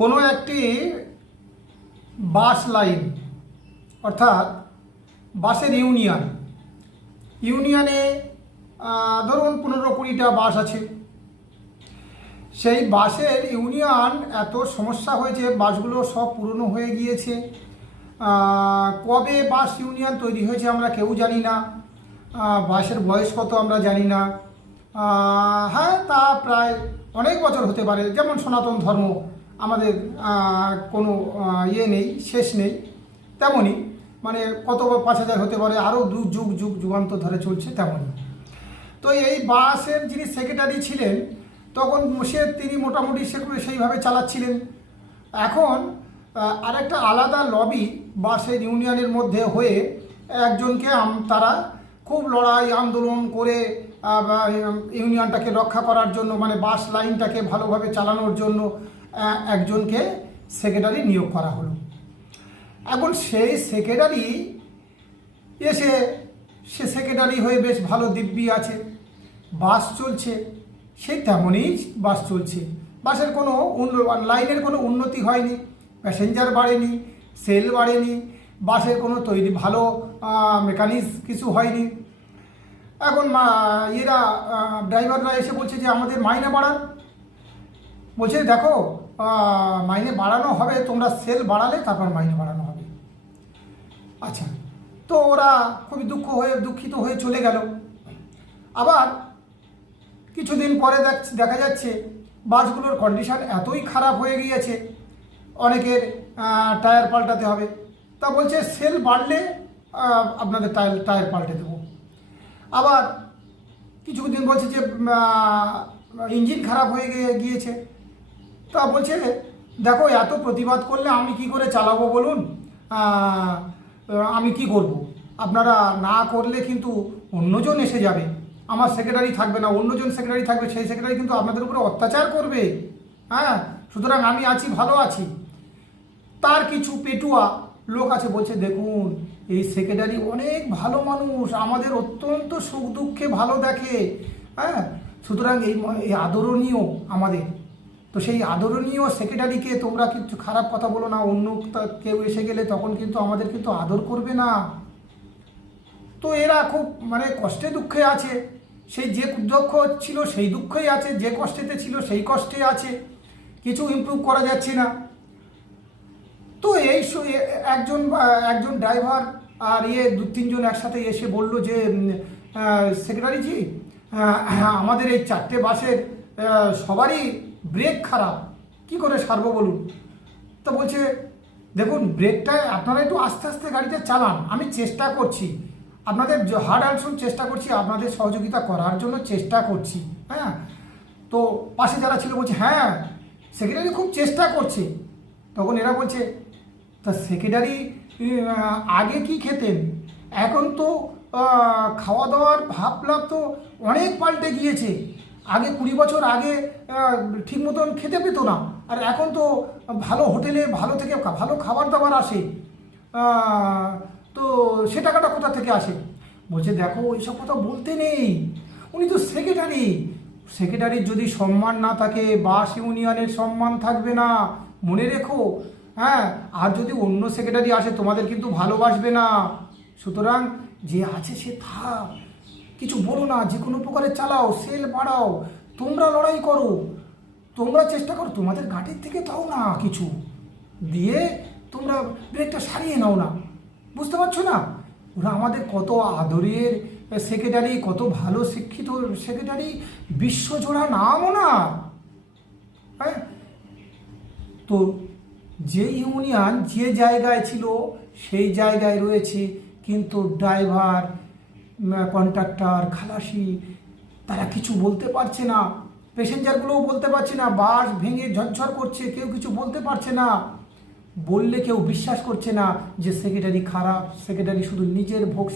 কোনো একটি bus line অর্থাৎ বাসের ইউনিয়নে ধরুন 15-20টা বাস আছে। সেই বাসের ইউনিয়ন এত সমস্যা হয়েছে, বাসগুলো সব পুরনো হয়ে গিয়েছে। কবে বাস ইউনিয়ন তৈরি হয়েছে আমরা কেউ জানি না, বাসের বয়স কত আমরা জানি না। হ্যাঁ, তা প্রায় অনেক বছর হতে পারে। যেমন সনাতন ধর্ম, আমাদের কোনো নেই, শেষ নেই, তেমনই মানে কত 5000 হতে পারে, আরও যুগান্তর ধরে চলছে তেমনই। তো এই বাসের যিনি সেক্রেটারি ছিলেন তখন তিনি মোটামুটি সেইভাবে চালাচ্ছিলেন। এখন আরেকটা আলাদা লবি বাসের ইউনিয়নের মধ্যে হয়ে একজনকে তারা খুব লড়াই আন্দোলন করে ইউনিয়নটাকে রক্ষা করার জন্য, মানে বাস লাইনটাকে ভালোভাবে চালানোর জন্য একজনকে সেক্রেটারি নিয়োগ করা হলো। এখন সেই সেক্রেটারি সে সেক্রেটারি হয়ে বেশ ভালো দিব্যি আছে, বাস চলছে, সেই তেমনই বাস চলছে। বাসের কোনো লাইনের কোনো উন্নতি হয়নি, প্যাসেঞ্জার বাড়েনি, সেল বাড়েনি, বাসের কোনো তৈরি ভালো মেকানিক্স কিছু হয়নি। এখন ড্রাইভাররা এসে বলছে যে আমাদের মাইনে বাড়ান। বলছে দেখো, মাইনে বাড়ানো হবে, তোমরা সেল বাড়ালে তারপর মাইনে বাড়ানো হবে। আচ্ছা, তো ওরা খুবই দুঃখিত হয়ে চলে গেল। আবার কিছুদিন পরে দেখা যাচ্ছে বাসগুলোর কন্ডিশন এতই খারাপ হয়ে গিয়েছে, অনেকের টায়ার পাল্টাতে হবে। তা বলছে সেল বাড়লে আপনাদের টায়ার পাল্টে দেবো। আবার কিছুদিন বলছে যে ইঞ্জিন খারাপ হয়ে গিয়েছে। তা বলছে দেখো, এত প্রতিবাদ করলে আমি কি করে চালাবো বলুন, আমি কি করব, আপনারা না করলে কিন্তু অন্যজন এসে যাবে, আমার সেক্রেটারি থাকবে না, অন্যজন সেক্রেটারি থাকবে, সেই সেক্রেটারি কিন্তু আপনাদের উপরে অত্যাচার করবে। হ্যাঁ, সুতরাং আমি আছি, ভালো আছি। তার কিছু পেটুয়া লোক আছে, বলছে দেখুন এই সেক্রেটারি অনেক ভালো মানুষ, আমাদের অত্যন্ত সুখ দুঃখে ভালো দেখে। হ্যাঁ, সুতরাং এই আদরণীয় আমাদের, তো সেই আদরণীয় সেক্রেটারিকে তোমরা কিছু খারাপ কথা বলো না, অন্য কেউ এসে গেলে তখন কিন্তু আমাদের কিন্তু আদর করবে না। তো এরা খুব মানে কষ্টে দুঃখে আছে, সেই যে দুঃখ ছিল সেই দুঃখেই আছে, যে কষ্টেতে ছিল সেই কষ্টে আছে, কিছু ইমপ্রুভ করা যাচ্ছে না। তো এই একজন ড্রাইভার আর 2-3 জন একসাথে এসে বলল যে সেক্রেটারিজি, আমাদের এই 4টে বাসের সবারই ব্রেক খারাপ, কি করে সারবো বলুন। তো বলছে দেখুন, ব্রেকটায় আপনারা একটু আস্তে আস্তে গাড়িটা চালান, আমি চেষ্টা করছি, আপনাদের হার্ড অ্যান্ড সোল চেষ্টা করছি, আপনাদের সহযোগিতা করার জন্য চেষ্টা করছি। হ্যাঁ, তো পাশে যারা ছিল বলছে হ্যাঁ সেক্রেটারি খুব চেষ্টা করছে। তখন এরা বলছে তা সেক্রেটারি আগে কি খেতেন, এখন তো খাওয়া দাওয়ার ভাবলাম তো অনেক পাল্টে গিয়েছে। আগে 20 বছর আগে ঠিক মতন খেতে পেতো না, আর এখন তো ভালো হোটেলে ভালো থেকে ভালো খাবার দাবার আসে, তো সে টাকাটা কোথা থেকে আসে। বলছে দেখো ওইসব কথা বলতে নেই, উনি তো সেক্রেটারির যদি সম্মান না থাকে বাস ইউনিয়নের সম্মান থাকবে না, মনে রেখো। হ্যাঁ, আর যদি অন্য সেক্রেটারি আসে তোমাদের কিন্তু ভালোবাসবে না, সুতরাং যে আছে সে থাক, কিছু বলো না, যে কোনো প্রকারে চালাও, সেল বাড়াও, তোমরা লড়াই করো, তোমরা চেষ্টা করো, তোমাদের গাড়ির থেকে দাও না কিছু দিয়ে, তোমরা ব্রেকটা সারিয়ে নাও না, বুঝতে পারছো না। ওরা আমাদের কত আদরের সেক্রেটারি, কত ভালো শিক্ষিত সেক্রেটারি, বিশ্বজোড়া নাম ওনার। হ্যাঁ, তো যে ইউনিয়ন যে জায়গায় ছিল সেই জায়গায় রয়েছে, কিন্তু ড্রাইভার, কন্ট্রাক্টর, খালাসি তারা কিছু বলতে পারছে না, প্যাসেঞ্জারগুলোও বলতে পারছে না, বাস ভেঙে ঝরঝর করছে, কেউ কিছু বলতে পারছে না, বললে কেউ বিশ্বাস করছে না যে সেক্রেটারি খারাপ, সেক্রেটারি শুধু নিজের ভোগ